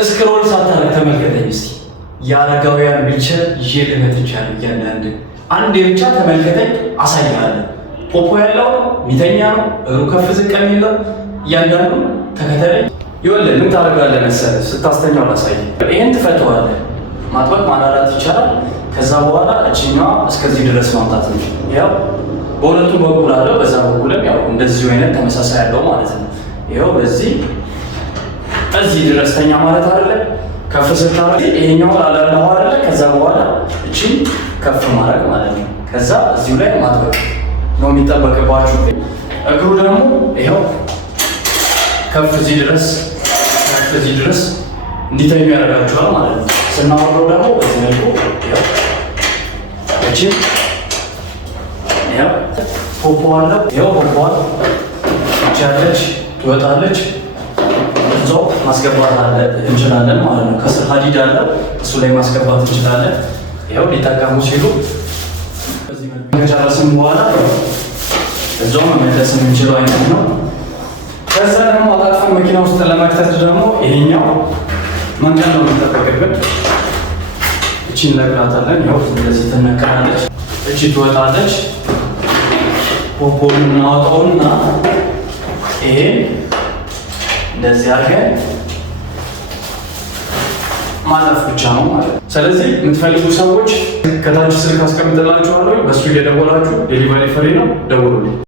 እስክሮል ሳታረግ ተመልከተኝ እስቲ። የአረጋውያን ዊልቸር ይዤ ልመጥቻለሁ። እያንዳንድ አንዴ ብቻ ተመልከተኝ፣ አሳይሃለሁ። ፖፖ ያለው ሚተኛ ነው፣ እግሩ ከፍ ዝቅ የሚለው እያንዳንዱ ተከተለኝ። ይኸውልህ ምን ታደርጋለህ መሰለህ? ስታስተኛው ላሳይህ። ይሄን ትፈተዋለህ። ማጥበቅ ማላላት ይቻላል። ከዛ በኋላ እችኛዋ እስከዚህ ድረስ ማምጣት ነው። ያው በሁለቱም በኩል አለው፣ በዛ በኩልም ያው እንደዚሁ አይነት ተመሳሳይ ያለው ማለት ነው። ይኸው በዚህ እዚህ ድረስ ተኛ ማለት አይደለም። ከፍ ስታደርግ ይሄኛው ላላለው አይደለ? ከዛ በኋላ እቺን ከፍ ማድረግ ማለት ነው። ከዛ እዚሁ ላይ ማጥበቅ ነው የሚጠበቅባችሁ። እግሩ ደግሞ ይኸው ከፍ እዚህ ድረስ እንዲተኙ ያደርጋችኋል ማለት ነው። ስናወርደው ደግሞ በዚህ መልኩ ይኸው እቺን ይኸው ፖፖ አለው። ይኸው ፖፖዋን እቻለች ትወጣለች። እዛው ማስገባት እንችላለን ማለት ነው። ከስር ሀዲድ አለ፣ እሱ ላይ ማስገባት እንችላለን። ይኸው ሊጠቀሙ ሲሉ በዚህ መልኩ ከጨረስን በኋላ እዛው መመለስ የምንችለው አይነት ነው። ከዛ ደግሞ አጣጥፈን መኪና ውስጥ ለመክተት ደግሞ ይሄኛው መንቀል ነው የሚጠበቅብን። እቺ እንነቅላታለን። ይኸው እንደዚህ ትነቀላለች፣ እቺ ትወጣለች። ፖፖን እናወጣውና ይሄ እንደዚህ አድርገን ማለፍ ብቻ ነው ማለት ነው። ስለዚህ የምትፈልጉ ሰዎች ከታች ስልክ አስቀምጥላችኋለሁ። በሱ እየደወላችሁ ዴሊቨሪ ፍሪ ነው፣ ደውሉልኝ።